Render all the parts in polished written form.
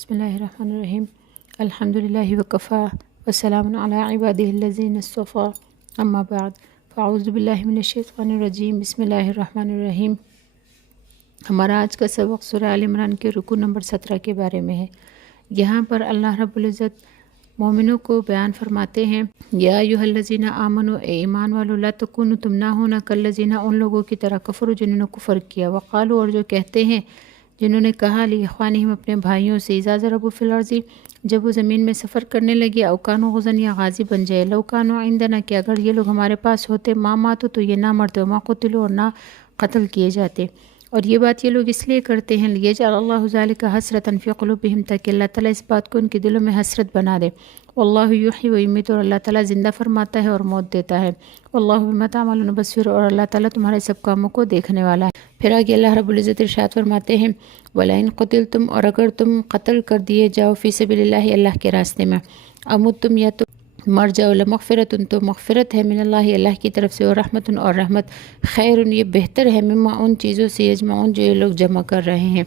بسم اللہ الرحمن الرحیم الحمد للہ وکفیٰ وسلام علی عبادہ الذین اصطفیٰ اما بعد فاعوذ باللہ من الشیطان الرجیم بسم اللہ الرحمن الرحیم۔ ہمارا آج کا سبق سورہ آل عمران کے رکوع نمبر 17 کے بارے میں ہے۔ یہاں پر اللہ رب العزت مومنوں کو بیان فرماتے ہیں، یا ایھا الذین آمنوا، اے ایمان والو، لا تکونوا، تم نہ ہونا کالذین، ان لوگوں کی طرح، کفروا، جنہوں نے کفر کیا، وقالوا، اور جو کہتے ہیں، جنہوں نے کہا، لاخوانہم، اپنے بھائیوں سے، اذا ضربوا فی الارض، جب وہ زمین میں سفر کرنے لگے، او کانوا غزن، یا غازی بن جائے، لو کانوا عندنا، کہ اگر یہ لوگ ہمارے پاس ہوتے، ما ماتوا، تو یہ نہ مرتے، وما قتلوا، اور نہ قتل کیے جاتے۔ اور یہ بات یہ لوگ اس لیے کرتے ہیں، لیجعل اللہ ذلک حسرۃ فی قلوبہم، تاکہ اللہ تعالیٰ اس بات کو ان کے دلوں میں حسرت بنا دے۔ واللہ یحیی و یمیت، اور اللہ تعالیٰ زندہ فرماتا ہے اور موت دیتا ہے۔ واللہ بما تعملون بصیر، اور اللہ تعالیٰ تمہارے سب کاموں کو دیکھنے والا ہے۔ پھر آگے اللہ رب العزت ارشاد فرماتے ہیں، وَلَئِن قُتِلْتُمْ، اور اگر تم قتل کر دیے جاؤ، فی سبیل اللہ، اللہ کے راستے میں، امتم، یا تم مر جاؤ، لمغفرۃ، تو مغفرت ہے، من اللہ، اللہ کی طرف سے، اور رحمت، اور رحمت، خیر، یہ بہتر ہے، مما، ان چیزوں سے، یجمعون، جو یہ لوگ جمع کر رہے ہیں۔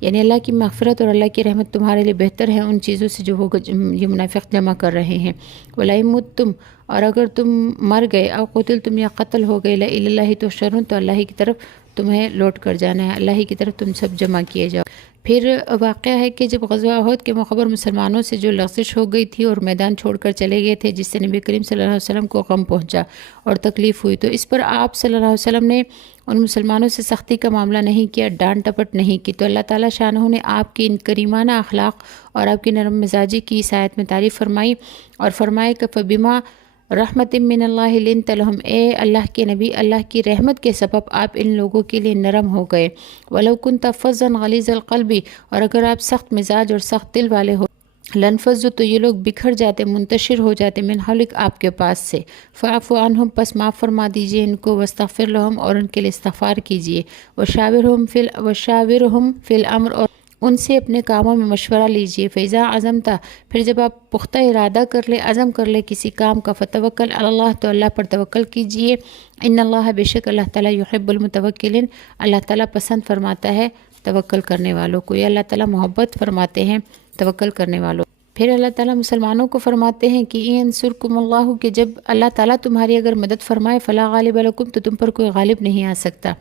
یعنی اللہ کی مغفرت اور اللہ کی رحمت تمہارے لیے بہتر ہے ان چیزوں سے جو وہ یہ منافق جمع کر رہے ہیں۔ وَلَئِن مُتُّمْ، اور اگر تم مر گئے، او قتلتم، یا قتل ہو گئے، لَإِلَى اللَّهِ تُحْشَرُونَ، تو اللہ کی طرف تمہیں لوٹ کر جانا ہے، اللہ کی طرف تم سب جمع کیے جاؤ۔ پھر واقعہ ہے کہ جب غزوہ احد کے موقع پر مسلمانوں سے جو لغزش ہو گئی تھی اور میدان چھوڑ کر چلے گئے تھے، جس سے نبی کریم صلی اللہ علیہ وسلم کو غم پہنچا اور تکلیف ہوئی، تو اس پر آپ صلی اللہ علیہ وسلم نے ان مسلمانوں سے سختی کا معاملہ نہیں کیا، ڈانٹ ٹپٹ نہیں کی، تو اللہ تعالیٰ شانہ نے آپ کی ان کریمانہ اخلاق اور آپ کی نرم مزاجی کی اس آیت میں تعریف فرمائی اور فرمائے کہ فبما رحمت من اللہ لنت لہم، اے اللہ کے نبی، اللہ کی رحمت کے سبب آپ ان لوگوں کے لیے نرم ہو گئے۔ ولو کنت فظا غلیظ القلب، اور اگر آپ سخت مزاج اور سخت دل والے ہو، لنفضوا، تو یہ لوگ بکھر جاتے، منتشر ہو جاتے، من حولک، آپ کے پاس سے، فاعف عنہم، پس معاف فرما دیجئے ان کو، واستغفر لہم، اور ان کے لیے استغفار کیجئے، وشاورہم فی الامر، اور ان سے اپنے کاموں میں مشورہ لیجئے، فیضا عزمت، پھر جب آپ پختہ ارادہ کر لے، عزم کر لے کسی کام کا، فتوکل علی اللہ، تو اللہ پر توکل کیجئے، ان اللہ، بے شک اللہ تعالیٰ، یحب المتوکلین، اللہ تعالیٰ پسند فرماتا ہے توکل کرنے والوں کو، یا اللہ تعالیٰ محبت فرماتے ہیں توکل کرنے والوں۔ پھر اللہ تعالیٰ مسلمانوں کو فرماتے ہیں کہ انصرکم اللہ، کہ جب اللہ تعالیٰ تمہاری اگر مدد فرمائے، فلا غالب لکم، تو تم پر کوئی غالب نہیں آ سکتا،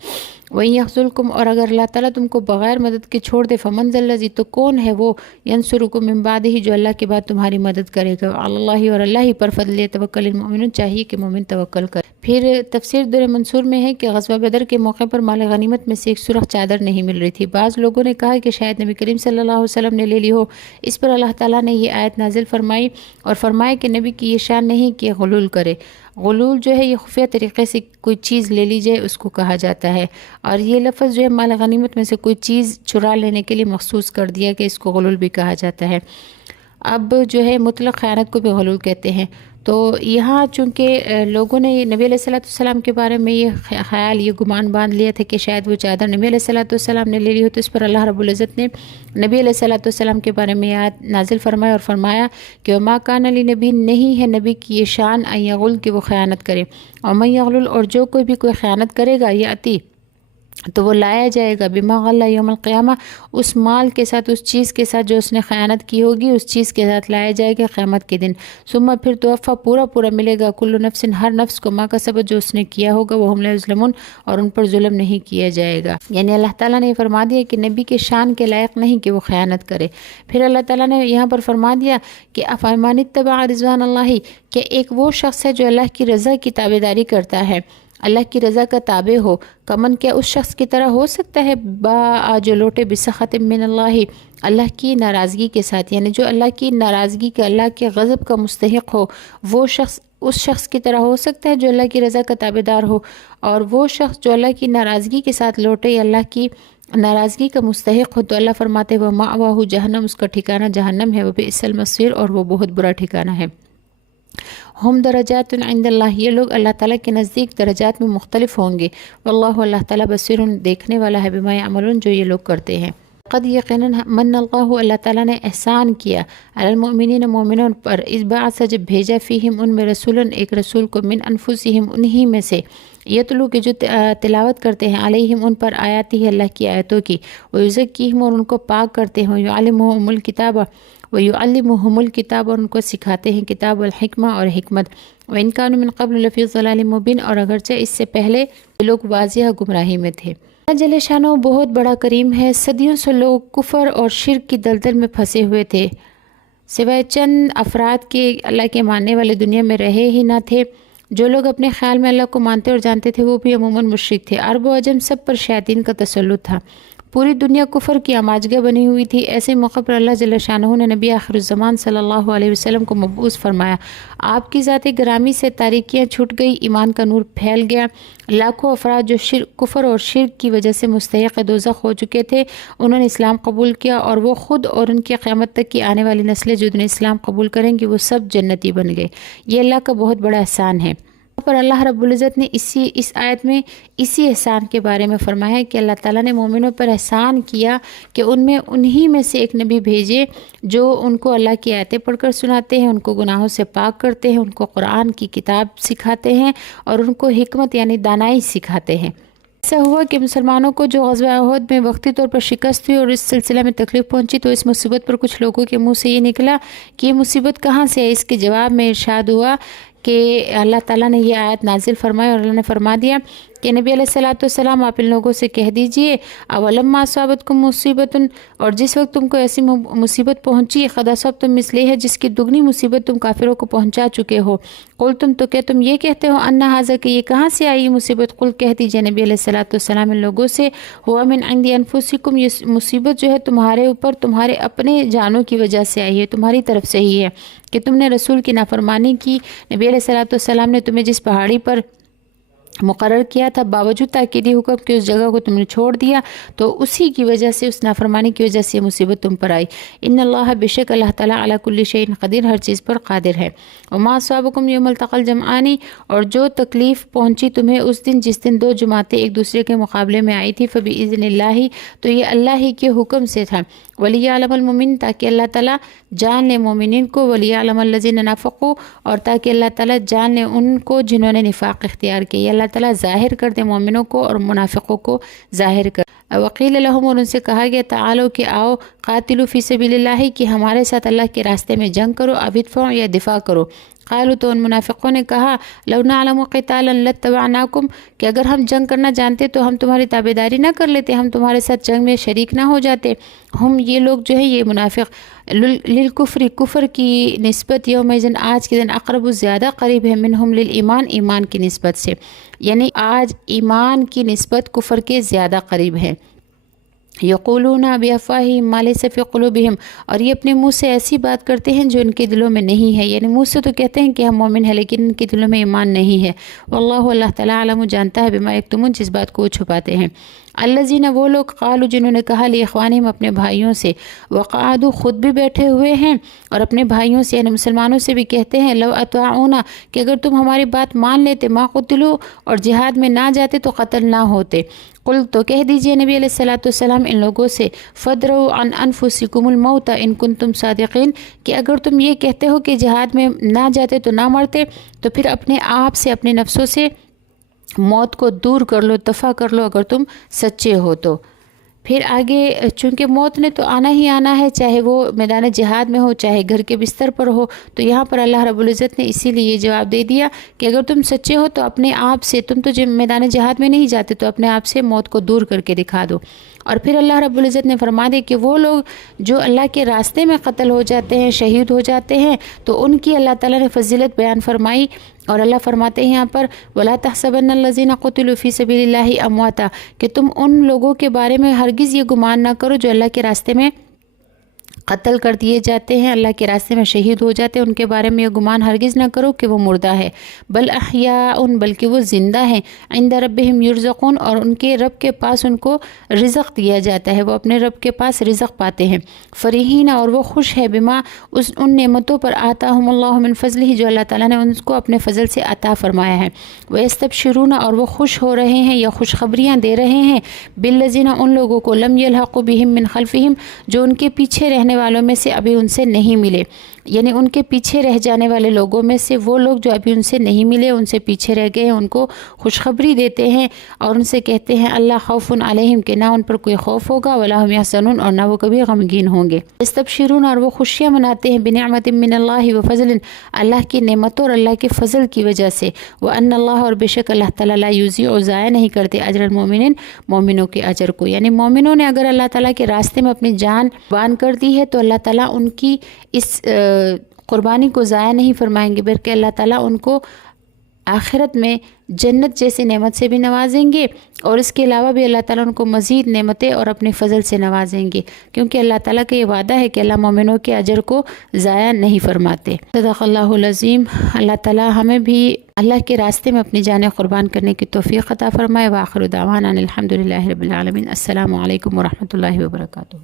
وَإِن يَخْذُلْكُمْ، اور اگر اللہ تعالیٰ تم کو بغیر مدد کے چھوڑ دے، فَمَنْ ذَا الَّذِي، تو کون ہے وہ، يَنصُرُكُم مِّن بَعْدِهِ، جو اللہ کے بعد تمہاری مدد کرے گا، عَلَى اللَّهِ، اور اللہ ہی پر فَلْيَتَوَكَّلِ الْمُؤْمِنُونَ، چاہیے کہ مومن توکل کرے۔ پھر تفسیر در منصور میں ہے کہ غزوہ بدر کے موقع پر مال غنیمت میں سے ایک سرخ چادر نہیں مل رہی تھی۔ بعض لوگوں نے کہا کہ شاید نبی کریم صلی اللہ علیہ وسلم نے لے لی ہو۔ اس پر اللہ تعالیٰ نے یہ آیت نازل فرمائی اور فرمایا کہ نبی کی یہ شان نہیں کہ غلول کرے۔ غلول جو ہے یہ خفیہ طریقے سے کوئی چیز لے لی جائے، اس کو کہا جاتا ہے، اور یہ لفظ جو ہے مال غنیمت میں سے کوئی چیز چرا لینے کے لیے مخصوص کر دیا کہ اس کو غلول بھی کہا جاتا ہے۔ اب جو ہے مطلق خیانت کو بھی غلول کہتے ہیں۔ تو یہاں چونکہ لوگوں نے نبی علیہ الصلوۃ والسلام کے بارے میں یہ خیال، یہ گمان باندھ لیا تھا کہ شاید وہ چادر نبی علیہ الصلوۃ والسلام نے لے لی ہو، تو اس پر اللہ رب العزت نے نبی علیہ الصلوۃ والسلام کے بارے میں آیت نازل فرمایا اور فرمایا کہ وما کان لنبی، نہیں ہے نبی کی یہ شان، ان یغل، کہ وہ خیانت کرے، ومن یغلل، اور جو کوئی خیانت کرے گا، یاتی، تو وہ لایا جائے گا، بما غل یوم القیامہ، اس مال کے ساتھ، اس چیز کے ساتھ جو اس نے خیانت کی ہوگی، اس چیز کے ساتھ لایا جائے گا قیامت کے دن۔ ثم، پھر توفیٰ، پورا ملے گا، کل نفس، ہر نفس کو، ما کسبت، جو اس نے کیا ہوگا، وہم لا یظلمون، اور ان پر ظلم نہیں کیا جائے گا۔ یعنی اللہ تعالیٰ نے یہ فرما دیا کہ نبی کے شان کے لائق نہیں کہ وہ خیانت کرے۔ پھر اللہ تعالیٰ نے یہاں پر فرما دیا کہ افمن اتبع رضوان اللہ، کہ ایک وہ شخص ہے جو اللہ کی رضا کی تابعداری کرتا ہے، اللہ کی رضا کا تابع ہو، کمن، کیا اس شخص کی طرح ہو سکتا ہے، جو لوٹے بسخط من اللہ، اللہ کی ناراضگی کے ساتھ، یعنی جو اللہ کی ناراضگی کا، اللہ کے غضب کا مستحق ہو، وہ شخص اس شخص کی طرح ہو سکتا ہے جو اللہ کی رضا کا تابع دار ہو، اور وہ شخص جو اللہ کی ناراضگی کے ساتھ لوٹے یا اللہ کی ناراضگی کا مستحق ہو، تو اللہ فرماتے وہ مأواہ جہنم، اس کا ٹھکانہ جہنم ہے، وبئس المصیر، اور وہ بہت برا ٹھکانہ ہے۔ ہم درجات عند اللہ، یہ لوگ اللہ تعالیٰ کے نزدیک درجات میں مختلف ہوں گے، واللہ، اللہ تعالیٰ بصیر، دیکھنے والا ہے، بما یعملون، جو یہ لوگ کرتے ہیں۔ قد یقیناً من اللہ، اللہ تعالیٰ نے احسان کیا، علی المؤمنین، مومنوں پر، اس بعث، جب بھیجا، فیہم، ان میں، رسولاً، ایک رسول کو، من انفسہم، انہی میں سے، یتلو کے جو تلاوت کرتے ہیں علیہم ان پر آیاتی اللہ کی آیتوں کی، ویزکیہم اور ان کو پاک کرتے ہیں، یعلمہم الکتاب ویعلمہم الکتاب اور ان کو سکھاتے ہیں کتاب والحکمہ اور حکمت، وإن كانوا من قبل لفی ضلال مبین اور اگرچہ اس سے پہلے یہ لوگ واضح گمراہی میں تھے۔ اللہ جل شانہ بہت بڑا کریم ہے، صدیوں سے لوگ کفر اور شرک کی دلدل میں پھنسے ہوئے تھے، سوائے چند افراد کے اللہ کے ماننے والے دنیا میں رہے ہی نہ تھے۔ جو لوگ اپنے خیال میں اللہ کو مانتے اور جانتے تھے وہ بھی عموماً مشرک تھے، عرب و عجم سب پر شیاطین کا تسلط تھا، پوری دنیا کفر کی آماجگاہ بنی ہوئی تھی۔ ایسے موقع پر اللہ جل شانہ نے نبی آخر الزمان صلی اللہ علیہ وسلم کو مبعوث فرمایا، آپ کی ذات گرامی سے تاریکیاں چھٹ گئی، ایمان کا نور پھیل گیا۔ لاکھوں افراد جو کفر اور شرک کی وجہ سے مستحق دوزخ ہو چکے تھے انہوں نے اسلام قبول کیا، اور وہ خود اور ان کی قیامت تک کی آنے والی نسلیں جو انہیں اسلام قبول کریں گی وہ سب جنتی بن گئے۔ یہ اللہ کا بہت بڑا احسان ہے۔ پر اللہ رب العزت نے اس آیت میں اسی احسان کے بارے میں فرمایا کہ اللہ تعالیٰ نے مومنوں پر احسان کیا کہ انہی میں سے ایک نبی بھیجے جو ان کو اللہ کی آیتیں پڑھ کر سناتے ہیں، ان کو گناہوں سے پاک کرتے ہیں، ان کو قرآن کی کتاب سکھاتے ہیں اور ان کو حکمت یعنی دانائی سکھاتے ہیں۔ ایسا ہوا کہ مسلمانوں کو جو غزوہ احد میں وقتی طور پر شکست ہوئی اور اس سلسلہ میں تکلیف پہنچی تو اس مصیبت پر کچھ لوگوں کے منہ سے یہ نکلا کہ یہ مصیبت کہاں سے ہے۔ اس کے جواب میں ارشاد ہوا کہ اللہ تعالیٰ نے یہ آیت نازل فرمائی اور اللہ نے فرما دیا کہ نبی علیہ الصلوۃ والسلام آپ ان لوگوں سے کہہ دیجئے اولما اصابتکم مصیبت، اور جس وقت تم کو ایسی مصیبت پہنچی قد اصبتم مثلہا جس کی دگنی مصیبت تم کافروں کو پہنچا چکے ہو، قلتم تو کیا تم یہ کہتے ہو ان ھذا کہ یہ کہاں سے آئی مصیبت، قل کہہ دیجئے نبی علیہ الصلوۃ والسلام ان لوگوں سے ہوا من عند انفسکم یہ مصیبت جو ہے تمہارے اوپر تمہارے اپنے جانوں کی وجہ سے آئی ہے، تمہاری طرف سے ہی ہے کہ تم نے رسول کی نافرمانی کی۔ نبی علیہ الصلوۃ والسلام نے تمہیں جس پہاڑی پر مقرر کیا تھا باوجود تاکیدی حکم کہ اس جگہ کو تم نے چھوڑ دیا تو اسی کی وجہ سے اس نافرمانی کی وجہ سے یہ مصیبت تم پر آئی۔ ان اللہ بشک اللہ تعالیٰ علی کل شیء قدیر ہر چیز پر قادر ہے۔ وما اصابکم یوم التقى الجمعان اور جو تکلیف پہنچی تمہیں اس دن جس دن دو جماعتیں ایک دوسرے کے مقابلے میں آئی تھی فبإذن اللہ تو یہ اللہ ہی کے حکم سے تھا، ولیعلم المؤمنین تاکہ اللہ تعالیٰ جان لے مومنین کو، ولیعلم الذین نافقوا اور تاکہ اللہ تعالیٰ جان لے ان کو جنہوں نے نفاق اختیار کیا، اللہ تعالیٰ ظاہر کر دے مومنوں کو اور منافقوں کو ظاہر کر۔ وقیل لہم اور ان سے کہا گیا تعالوا کہ آؤ قاتلوا فی سبیل اللہ کہ ہمارے ساتھ اللہ کے راستے میں جنگ کرو، او ادفعوا یا دفاع کرو۔ قالوا تو ان منافقوں نے کہا لو نعلم قتالا لاتبعناکم کہ اگر ہم جنگ کرنا جانتے تو ہم تمہاری تابعداری نہ کر لیتے، ہم تمہارے ساتھ جنگ میں شریک نہ ہو جاتے۔ ہم یہ لوگ جو ہے یہ منافق للکفر کفر کی نسبت یومئذ آج کے دن اقرب زیادہ قریب ہے منہم للایمان ایمان کی نسبت سے، یعنی آج ایمان کی نسبت کفر کے زیادہ قریب ہے۔ یقولون بافواہہم ما لیس فی قلوبہم اور یہ اپنے منہ سے ایسی بات کرتے ہیں جو ان کے دلوں میں نہیں ہے، یعنی منہ سے تو کہتے ہیں کہ ہم مومن ہیں لیکن ان کے دلوں میں ایمان نہیں ہے۔ واللہ اللہ تعالیٰ عالم جانتا ہے بما یکتمون جس بات کو وہ چھپاتے ہیں۔ الذین وہ لوگ قالوا جنہوں نے کہا لاخوانہم اپنے بھائیوں سے، وقعدوا خود بھی بیٹھے ہوئے ہیں اور اپنے بھائیوں سے یعنی مسلمانوں سے بھی کہتے ہیں لو اطاعونا کہ اگر تم ہماری بات مان لیتے ما قتلوا اور جہاد میں نہ جاتے تو قتل نہ ہوتے۔ قل تو کہہ دیجئے نبی علیہ الصلوۃ والسلام ان لوگوں سے فدروا عن انفسکم الموت ان کنتم صادقین کہ اگر تم یہ کہتے ہو کہ جہاد میں نہ جاتے تو نہ مرتے تو پھر اپنے آپ سے اپنے نفسوں سے موت کو دور کر لو، دفع کر لو اگر تم سچے ہو تو۔ پھر آگے چونکہ موت نے تو آنا ہی آنا ہے چاہے وہ میدان جہاد میں ہو چاہے گھر کے بستر پر ہو، تو یہاں پر اللہ رب العزت نے اسی لیے یہ جواب دے دیا کہ اگر تم سچے ہو تو اپنے آپ سے، تم تو میدان جہاد میں نہیں جاتے تو اپنے آپ سے موت کو دور کر کے دکھا دو۔ اور پھر اللہ رب العزت نے فرما دیا کہ وہ لوگ جو اللہ کے راستے میں قتل ہو جاتے ہیں، شہید ہو جاتے ہیں تو ان کی اللہ تعالیٰ نے فضیلت بیان فرمائی، اور اللہ فرماتے ہیں یہاں پر وَلَا تَحْسَبَنَّ الَّذِينَ قُتِلُوا فِي سَبِيلِ اللَّهِ أَمْوَاتًا کہ تم ان لوگوں کے بارے میں ہرگز یہ گمان نہ کرو جو اللہ کے راستے میں قتل کر دیے جاتے ہیں، اللہ کے راستے میں شہید ہو جاتے ہیں، ان کے بارے میں یہ گمان ہرگز نہ کرو کہ وہ مردہ ہے، بل احیاء بلکہ وہ زندہ ہیں، عند ربہم یرزقون اور ان کے رب کے پاس ان کو رزق دیا جاتا ہے، وہ اپنے رب کے پاس رزق پاتے ہیں، فرحین اور وہ خوش ہے بما ان نعمتوں پر آتاہم اللہ من فضلہ جو اللہ تعالیٰ نے ان کو اپنے فضل سے عطا فرمایا ہے، ویستبشرون اور وہ خوش ہو رہے ہیں یا خوشخبریاں دے رہے ہیں بالذین ان لوگوں کو لم یلحقوا بہم من خلفہم جو ان کے پیچھے رہنے والوں میں سے ابھی ان سے نہیں ملے، یعنی ان کے پیچھے رہ جانے والے لوگوں میں سے وہ لوگ جو ابھی ان سے نہیں ملے، ان سے پیچھے رہ گئے، ان کو خوشخبری دیتے ہیں اور ان سے کہتے ہیں اللہ خوف علیہم، کہ نہ ان پر کوئی خوف ہوگا، ولا هم يحزنون، اور نہ وہ کبھی غمگین ہوں گے۔ استبشرون، اور وہ خوشیاں مناتے ہیں، بنعمت من اللہ وفضل، اللہ کی نعمتوں اور اللہ کے فضل کی وجہ سے، وان اللہ، اور بے شک اللہ تعالیٰ، لا یضیع، ضائع نہیں کرتے، اجر المؤمنین، مومنوں کے اجر کو۔ یعنی مومنوں نے اگر اللہ تعالیٰ کے راستے میں اپنی جان قربان کر دی ہے تو اللہ تعالیٰ ان کی اس قربانی کو ضائع نہیں فرمائیں گے، بلکہ اللہ تعالیٰ ان کو آخرت میں جنت جیسی نعمت سے بھی نوازیں گے، اور اس کے علاوہ بھی اللہ تعالیٰ ان کو مزید نعمتیں اور اپنے فضل سے نوازیں گے، کیونکہ اللہ تعالیٰ کا یہ وعدہ ہے کہ اللہ مومنوں کے اجر کو ضائع نہیں فرماتے۔ صدق اللہ العظیم۔ اللہ تعالیٰ ہمیں بھی اللہ کے راستے میں اپنی جانیں قربان کرنے کی توفیق عطا فرمائے۔ وآخر دعوانا الحمد للہ رب العالمین۔ السلام علیکم ورحمۃ اللہ وبرکاتہ۔